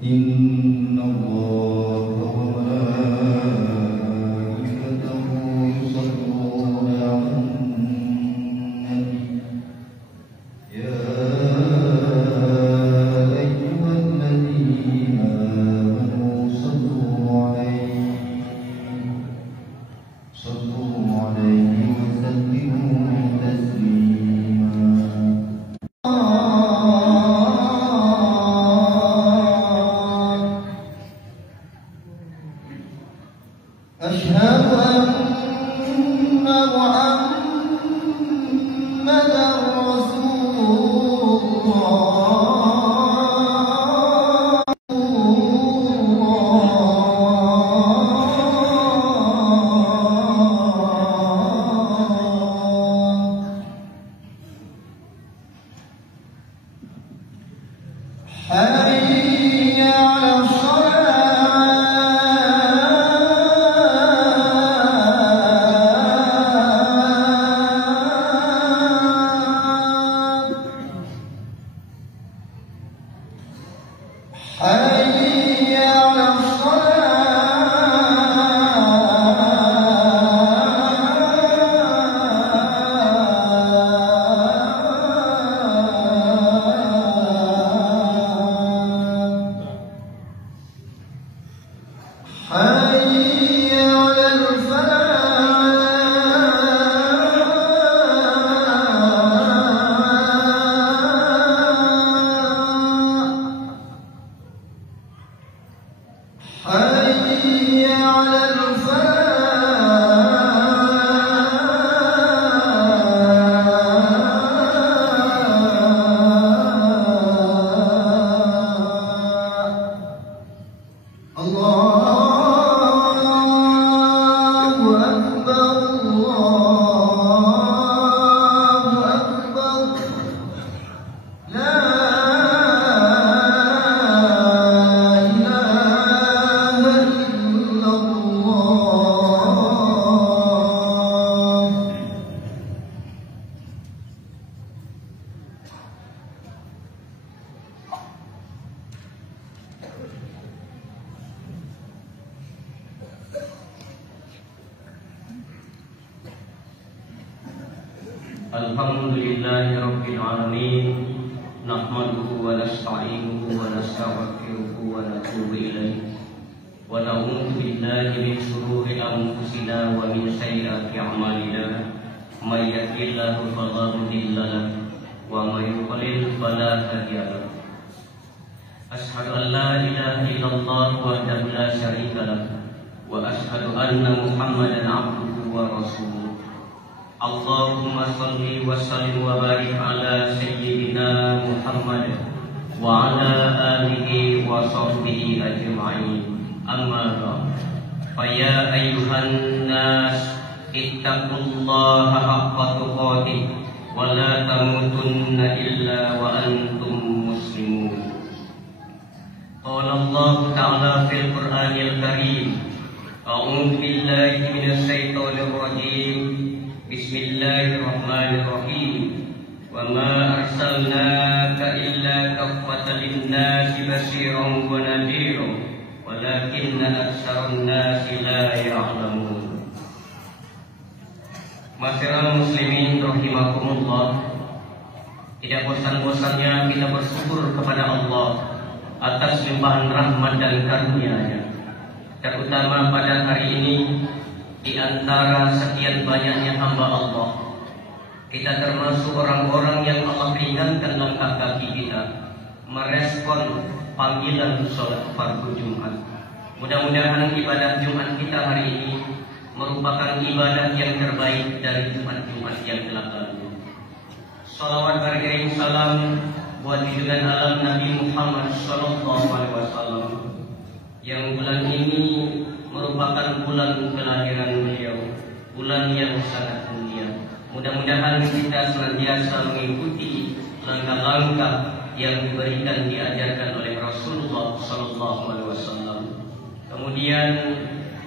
إن الله وملائكته يصلون على النبي يا أيها الذين آمنوا صلوا عليه وسلموا تسليما. أشهد أن محمدا رسول الله. حي على حي على حي على حي على الله أكبر الله أكبر لا Alhamdulillahi Rabbil Alamin. Nahmaduhu wa nasta'inuhu wa nastaghfiruhu wa natubu ilayh. Wa na'udzu billahi min shururi anfusina wa min sayyiati a'malina. May yahdihillahu fala mudilla lahu wa may yudlil fala hadiya lahu. Ashhadu an la ilaha illallah wahdahu la syarika lahu wa ashhadu anna Muhammadan 'abduhu wa rasuluh. Allahumma salli wa sallim wa barik ala sayyidina Muhammad wa ala alihi wa sahbihi ajma'in. Amma ba'd. Fa ya ayyuhan nas ittaqullaha haqqa tuqatih wa la tamutunna illa wa antum muslimun. Qala Allah ta'ala fil Qur'anil Karim. A'udzu billahi minasy syaithanir rajim. Bismillahirrahmanirrahim. Wa ma arsalnaka illa kaffatan lin-nasi basyiran wa nadhiran walakinna aktsaran nasi la ya'lamun. Ma'asyiral muslimin rahimakumullah. Tidak bosan-bosannya kita bersyukur kepada Allah atas limpahan rahmat dan karunia-Nya. Terutama pada hari ini, di antara sekian banyaknya hamba Allah, kita termasuk orang-orang yang Allah ringankan langkah kaki kita merespon panggilan sholat fardu Jumat. Mudah-mudahan ibadah Jumat kita hari ini merupakan ibadah yang terbaik dari Jumat-Jumat yang telah lalu. Salawat berkirim salam buat junjungan alam Nabi Muhammad Sallallahu Alaihi Wasallam yang bulan ini merupakan bulan kelahiran beliau, bulan yang sangat mulia. Mudah-mudahan kita senantiasa mengikuti langkah-langkah yang diberikan diajarkan oleh Rasulullah Sallallahu Alaihi Wasallam. Kemudian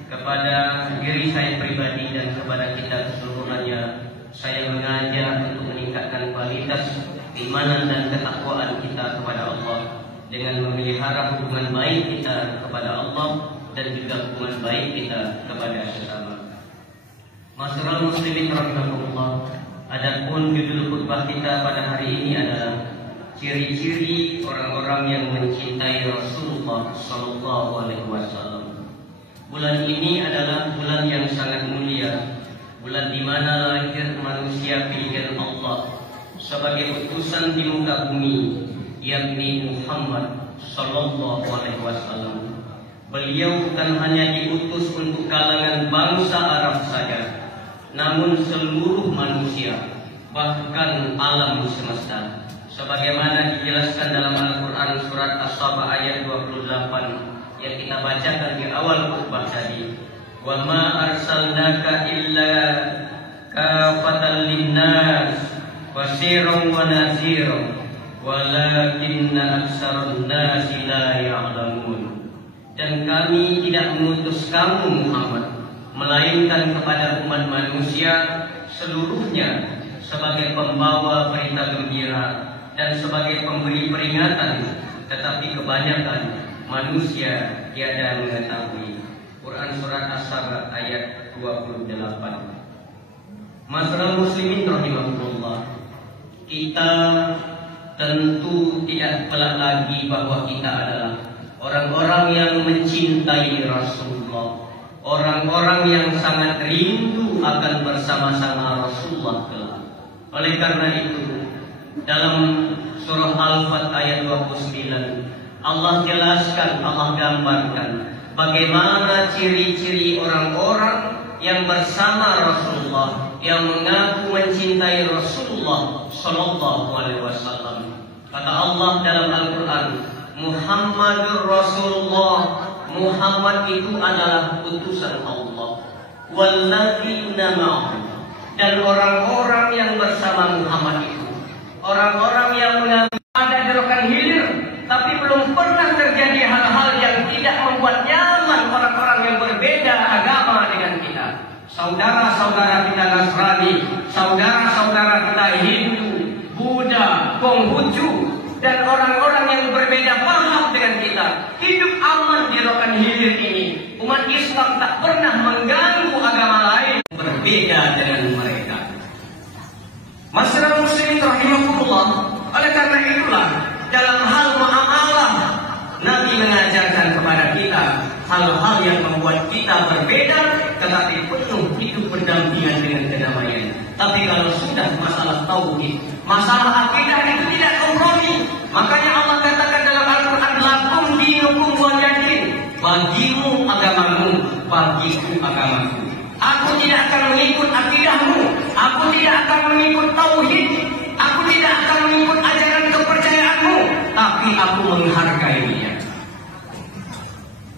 kepada diri saya pribadi dan kepada kita keseluruhannya, saya mengajak untuk meningkatkan kualitas keimanan dan ketakwaan kita kepada Allah dengan memelihara hubungan baik kita kepada Allah dan juga hubungan baik kita kepada sesama. Masyarul muslimin rahimakumullah, adapun judul khutbah kita pada hari ini adalah ciri-ciri orang-orang yang mencintai Rasulullah sallallahu alaihi wasallam. Bulan ini adalah bulan yang sangat mulia, bulan di mana lahir manusia pilihan Allah sebagai utusan di muka bumi, yakni Muhammad sallallahu alaihi wasallam. Beliau bukan hanya diutus untuk kalangan bangsa Arab saja, namun seluruh manusia, bahkan alam semesta. Sebagaimana dijelaskan dalam Al-Quran surat As-Saba ayat 28 yang kita bacakan di awal khutbah tadi. Wa ma arsalnaka illa kafatan linnas basiran wa naziran walakinna aktsarun nasi la ya'lamun. Dan kami tidak mengutus kamu Muhammad melainkan kepada umat manusia seluruhnya sebagai pembawa berita gembira dan sebagai pemberi peringatan, tetapi kebanyakan manusia tiada mengetahui. Quran surat As-Saba ayat 28. Masyarul muslimin rahimakumullah, kita tentu tidak pelak lagi bahwa kita adalah orang-orang yang mencintai Rasulullah, orang-orang yang sangat rindu akan bersama-sama Rasulullah kelak. Oleh karena itu, dalam surah Al-Fat ayat 29, Allah jelaskan, Allah gambarkan bagaimana ciri-ciri orang-orang yang bersama Rasulullah, yang mengaku mencintai Rasulullah sallallahu alaihi wasallam. Kata Allah dalam Al-Quran, Muhammadur Rasulullah, Muhammad itu adalah utusan Allah. Walladzina ma'ahu, dan orang-orang yang bersama Muhammad itu, orang-orang yang mengaku ada di Rokan Hilir, tapi belum pernah terjadi hal-hal yang tidak membuat nyaman orang-orang yang berbeda agama dengan kita. Saudara-saudara kita Nasrani, saudara-saudara kita Hindu, Buddha, Konghucu, dan orang-orang yang berbeda paham dengan kita hidup aman di Rokan Hilir ini. Umat Islam tak pernah mengganggu agama lain berbeda dengan mereka. Masyarakat muslimin rahimakumullah, oleh karena itulah dalam hal muamalah Nabi mengajarkan kepada kita hal-hal yang membuat kita berbeda, tetapi penuh hidup berdampingan dengan kedamaian. Tapi kalau sudah masalah tauhid, masalah akidah itu tidak kompromi. Makanya Allah katakan dalam Al-Quran, lakum dinukum waliyadin, bagimu agamamu, bagiku agamaku. Aku tidak akan mengikut akidahmu, aku tidak akan mengikut tauhid, aku tidak akan mengikut ajaran kepercayaanmu, tapi aku menghargainya.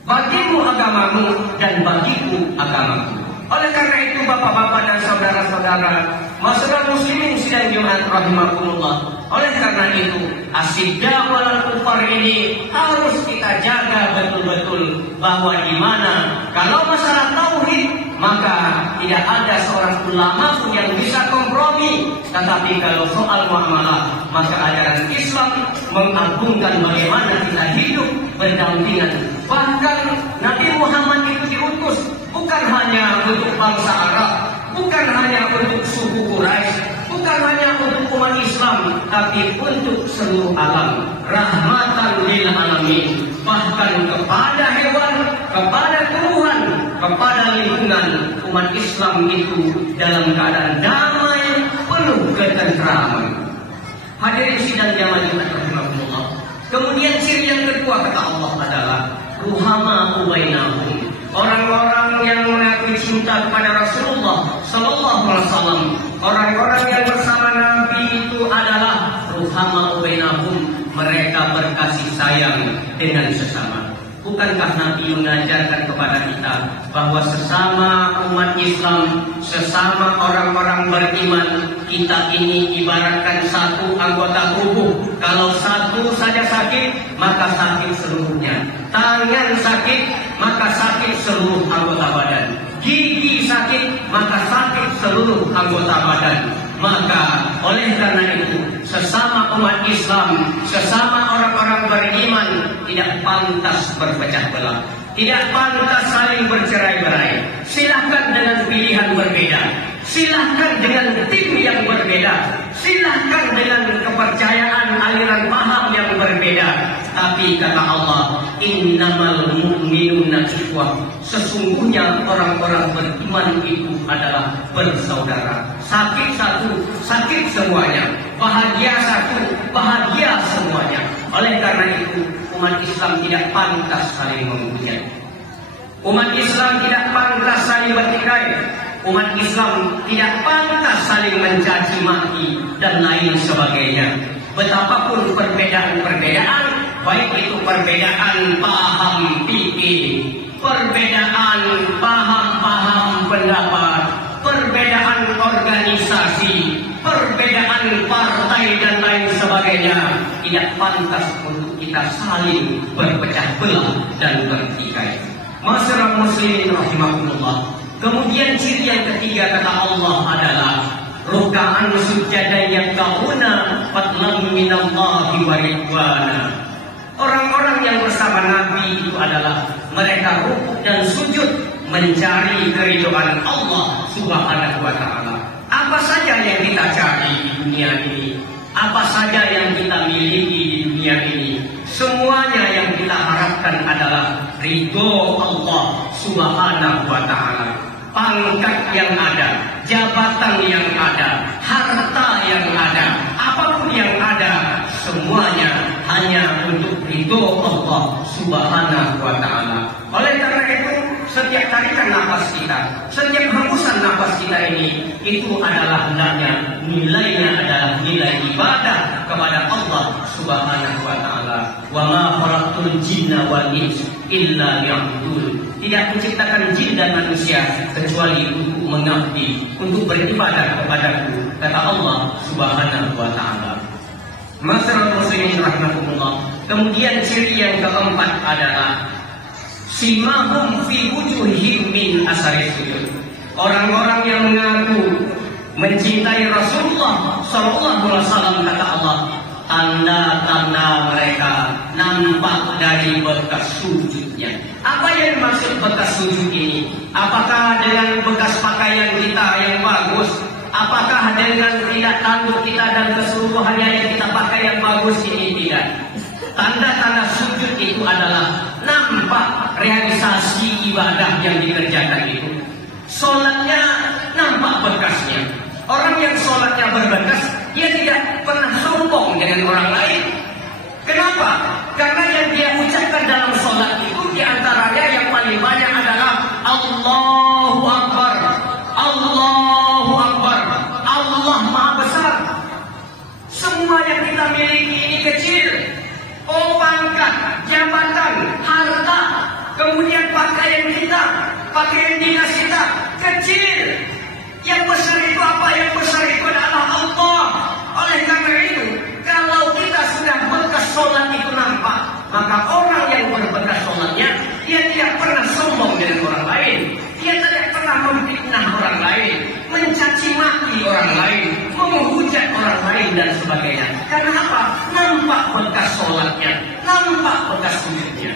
Bagimu agamamu dan bagiku agamaku. Oleh karena itu bapak-bapak dan saudara-saudara, masyarakat muslimin sidang Jumat rahimakumullah, oleh karena itu asyidda'u 'alal kufar ini harus kita jaga betul-betul, bahwa di mana kalau masalah tauhid maka tidak ada seorang ulama pun yang bisa kompromi. Tetapi kalau soal muamalah, maka ajaran Islam mengagungkan bagaimana kita hidup berdampingan. Bahkan Nabi Muhammad itu diutus bukan hanya untuk bangsa Arab, bukan hanya untuk suku Quraisy, bukan hanya untuk umat Islam, tapi untuk seluruh alam, rahmatan lil alamin, bahkan kepada hewan, kepada tumbuhan, kepada lingkungan. Umat Islam itu dalam keadaan damai, penuh ketentraman. Hadirin sidang jamaah Jumat rahimakumullah. Kemudian ciri yang kedua kata Allah adalah ruhama bainahum, orang-orang yang mengaku cinta kepada Rasulullah sallallahu alaihi wasallam, orang-orang yang bersama Nabi itu adalah ruhama bainahum, mereka berkasih sayang dengan sesama. Bukankah Nabi mengajarkan kepada kita bahwa sesama umat Islam, sesama orang-orang beriman, kita ini ibaratkan satu anggota tubuh. Kalau satu saja sakit, maka sakit seluruhnya. Tangan sakit, maka sakit seluruh anggota badan. Gigi sakit, maka sakit seluruh anggota badan. Maka oleh karena itu sesama umat Islam, sesama orang-orang beriman tidak pantas berpecah belah, tidak pantas saling bercerai-berai. Silahkan dengan pilihan berbeda, silahkan dengan tim yang berbeda, silahkan dengan kepercayaan aliran paham yang berbeda. Tapi kata Allah, innamal mu'minuna ikhwah, sesungguhnya orang-orang beriman itu adalah bersaudara. Sakit satu, sakit semuanya. Bahagia satu, bahagia semuanya. Oleh karena itu umat Islam tidak pantas saling menghujat. Umat Islam tidak pantas saling bertikai. Umat Islam tidak pantas saling mencaci maki dan lain sebagainya. Betapapun perbedaan-perbedaan, baik itu perbedaan paham fikih, perbedaan paham-paham pendapat, perbedaan organisasi, perbedaan partai dan lain sebagainya, tidak pantas untuk kita saling berpecah belah dan bertikai. Masyarakat muslimin rahimahullah. Kemudian ciri yang ketiga kata Allah adalah rukaan sujada yang kauna fadlan minallahi wa ridwana. Orang-orang yang bersama Nabi itu adalah mereka rukuk dan sujud mencari keridhaan Allah Subhanahu wa taala. Apa saja yang kita cari di dunia ini, apa saja yang kita miliki di dunia ini, semuanya yang kita harapkan adalah ridho Allah Subhanahu wa taala. Pangkat yang ada, jabatan yang ada, harta yang ada, apapun yang ada, semuanya hanya untuk ridho Allah Subhanahu wa taala. Oleh karena itu, setiap tarikan nafas kita, setiap hembusan nafas kita ini, itu adalah hendaknya nilainya adalah nilai ibadah kepada Allah Subhanahu wa taala. Wa ma khalaqtul jinna wal insa illa liya'budun. Tidak menciptakan jin dan manusia kecuali untuk mengabdi, untuk beribadah kepadaku, kata Allah Subhanahu wa taala. Masyarakat muslimin rahimahumullah. Kemudian ciri yang keempat adalah simahum fi wujuhihim min asari sujud. Orang-orang yang mengaku mencintai Rasulullah sallallahu alaihi wasallam, kata Allah, tanda-tanda mereka nampak dari bekas sujudnya. Apa yang dimaksud bekas sujud ini? Apakah dengan bekas pakaian kita yang bagus? Apakah dengan tidak tanduk kita dan keseluruhannya yang kita pakai yang bagus ini? Tidak. Tanda-tanda sujud itu adalah nampak realisasi ibadah yang dikerjakan itu. Sholatnya nampak bekasnya. Orang yang sholatnya berbekas, dia tidak pernah sombong dengan orang lain. Kenapa? Karena yang dia ucapkan dalam sholat itu diantaranya yang paling banyak adalah Allahu Akbar, Allahu Akbar, Allah Maha Besar. Semua yang kita miliki ini kecil. Oh, pangkat, jabatan, harta, kemudian pakaian kita, pakaian dinas kita, kecil. Yang besar itu apa? Yang besar itu adalah Allah. Oleh karena itu, kalau kita sudah bekas sholat itu nampak, maka orang yang berbekas sholatnya, dia tidak pernah sombong dengan orang lain. Dia tidak pernah memfitnah orang lain, mencaci maki orang lain, menghujat orang lain dan sebagainya. Karena apa? Nampak bekas sholatnya, nampak bekas sujudnya.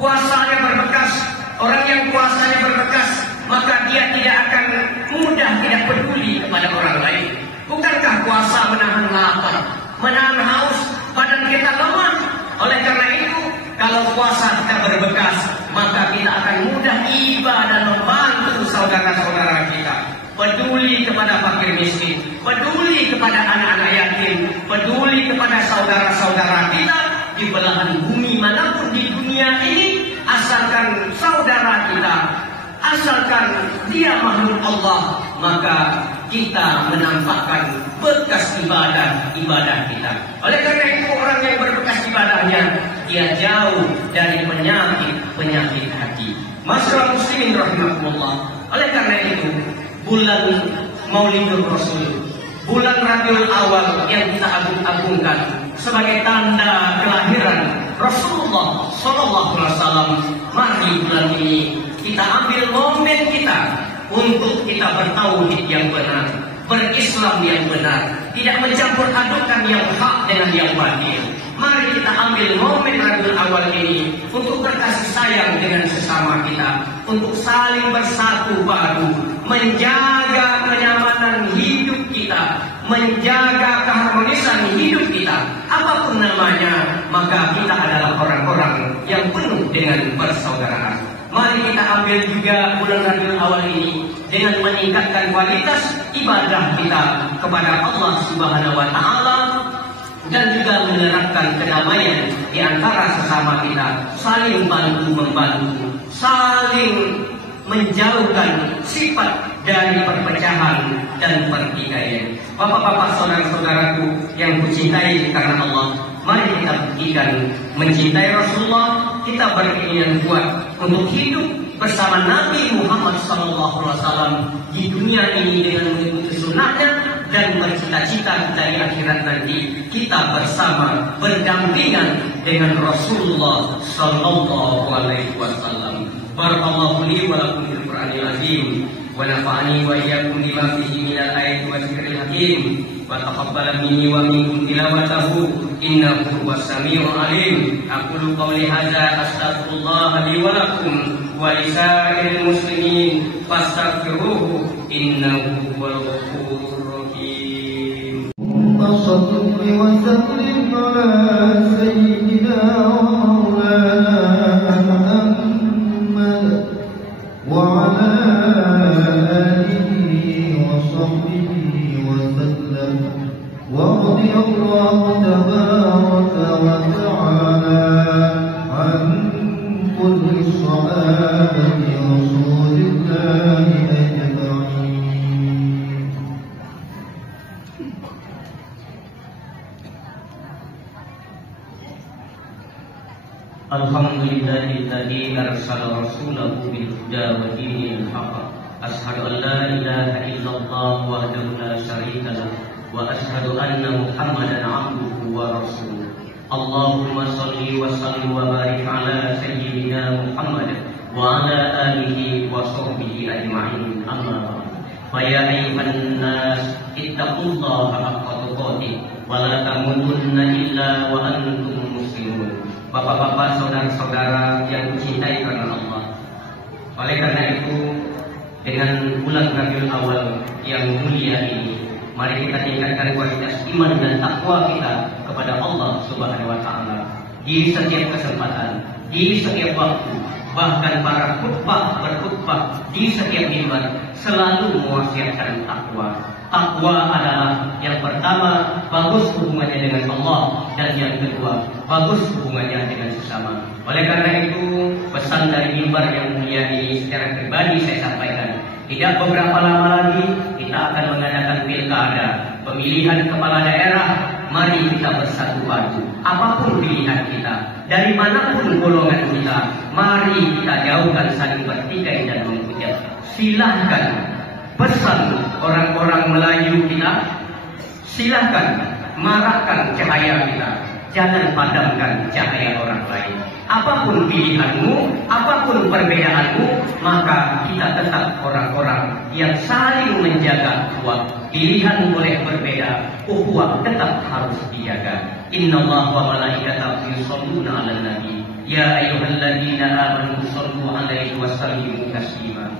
Puasanya berbekas, orang yang puasanya berbekas, maka dia tidak akan mudah tidak peduli kepada orang lain. Bukankah puasa menahan lapar, menahan haus, badan kita lemah? Oleh karena itu, kalau puasa kita berbekas, maka kita akan mudah iba dan membantu saudara-saudara kita. Peduli kepada fakir miskin, peduli kepada anak-anak yatim, peduli kepada saudara-saudara kita di belahan bumi manapun di dunia ini, asalkan saudara kita, asalkan dia makhluk Allah, maka kita menampakkan bekas ibadah kita. Oleh karena itu, orang yang berbekas ibadahnya, dia jauh dari penyakit hati. Masyarakat muslimin rahimahullah. Oleh karena itu, bulan Maulidur Rasul, bulan Rabiul Awal yang kita agung-agungkan sebagai tanda kelahiran Rasulullah sallallahu alaihi wasallam, mari bulan ini kita ambil momen kita untuk kita bertauhid yang benar, berislam yang benar, tidak mencampur adukan yang hak dengan yang batil. Mari kita ambil momen Rabiul Awal ini untuk berkasih sayang dengan sesama kita, untuk saling bersatu padu, menjaga kenyamanan hidup kita, menjaga keharmonisan hidup kita. Apapun namanya, maka kita adalah orang-orang yang penuh dengan persaudaraan. Mari kita ambil juga bulan Rabiul Awal ini dengan meningkatkan kualitas ibadah kita kepada Allah Subhanahu wa Ta'ala, dan juga menerapkan kedamaian di antara sesama kita, saling bantu-membantu, saling menjauhkan sifat dari perpecahan dan pertikaian. Bapak-bapak, saudara-saudaraku yang kucintai karena Allah, mari kita buktikan mencintai Rasulullah. Kita berkeinginan kuat untuk hidup bersama Nabi Muhammad SAW di dunia ini dengan mengikuti sunnahnya, dan bercita-cita kita di akhirat nanti kita bersama berdampingan dengan Rasulullah Sallallahu Alaihi Wasallam. Barakallahu li wa lakum fil Qur'anil azim, wa nafa'ani wa iyyakum bima fihi minal ayati wa dzikril hakim, wa taqabbala minni wa minkum tilawatahu innahu huwas samiul alim. Aqulu qawli hadza astaghfirullah li wa lakum wa lisairil muslimin fastaghfiruhu innahu huwal ghafurur rahim. وصل وسلم على سيدنا ومولانا محمد وعلى آله وصحبه وسلم، ورضي الله تبارك وتعالى عن كل الصحابة رسول الله أجمعين. Alhamdulillahilladzi arsala rasulahu bil huda wa dinil haqq. Asyhadu an la ilaha illallah wahdahu la syarika lah, wa asyhadu anna Muhammadan 'abduhu wa rasuluh. Allahumma shalli wa sallim wa barik ala sayyidina Muhammad wa ala alihi wa sahbihi ajma'in. Amma ba'd. Fa ya ayyuhan nas ittaqullaha haqqa tuqatih wa la tamutunna illa wa antum muslimun. Bapak-bapak, saudara-saudara yang dicintai karena Allah, oleh karena itu, dengan bulan Rabiul Awal yang mulia ini, mari kita tingkatkan kualitas iman dan takwa kita kepada Allah Subhanahu wa Ta'ala di setiap kesempatan, di setiap waktu. Bahkan para khutbah berkhutbah di setiap mimbar selalu mewasiatkan takwa. Takwa adalah yang pertama, bagus hubungannya dengan Allah, dan yang kedua, bagus hubungannya dengan sesama. Oleh karena itu, pesan dari mimbar yang mulia ini secara pribadi saya sampaikan. Tidak beberapa lama lagi kita akan mengadakan pilkada, pemilihan kepala daerah. Mari kita bersatu padu. Apapun pilihan kita, dari manapun golongan kita, mari kita jauhkan saling bertikai dan menghujat. Silahkan pesan orang-orang Melayu kita, silahkan marahkan cahaya kita, jangan padamkan cahaya orang lain. Apapun pilihanmu, apapun perbedaanmu, maka kita tetap orang-orang yang saling menjaga ukhuwah. Pilihan boleh berbeda, ukhuwah tetap harus dijaga. Innallaha wa malaikatahu yusholluna 'alan nabi, ya ayyuhalladzina amanu shollu 'alaihi wa sallimu taslima.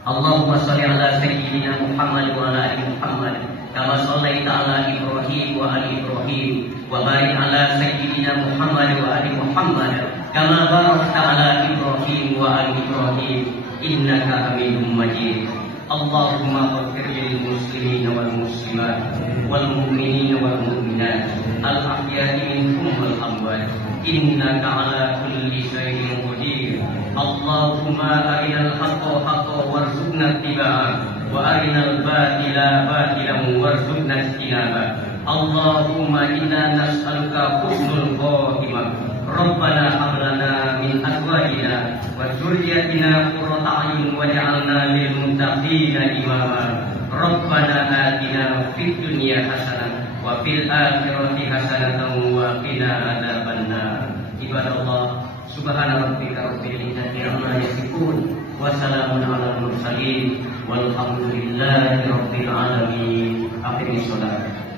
Allahumma shalli ala sayyidina Muhammad wa ala ali Muhammad kama shallaita ala Ibrahim wa ali Ibrahim, wa barik ala sayyidina Muhammad wa ali Muhammad kama barakta ala Ibrahim wa ali Ibrahim innaka Hamidum Majid. Allahumma ighfir lil muslimin wal muslimat wal mu'minin wal mu'minat al ahya'i minhum wal amwat innaka ala kulli shay'in qadir. Allahumma arinal haqqa haqqan warzuqna ittiba'ah wa arinal batila batilan warzuqna ijtinabah. Allahumma inna nas'aluka husnul khatimah. Rabbana hab lana min azwajina wa dzurriyyatina qurrata a'yun waj'alna lil muttaqina imama. Rabbana atina fid dunya hasanah wa fil akhirati hasanatan wa qina adzabannar. Ibadallah, subhana rabbika rabbil izzati amma yasifun wa salamun alal mursalin Walhamdulillahi rabbil alamin. Akhirus salat.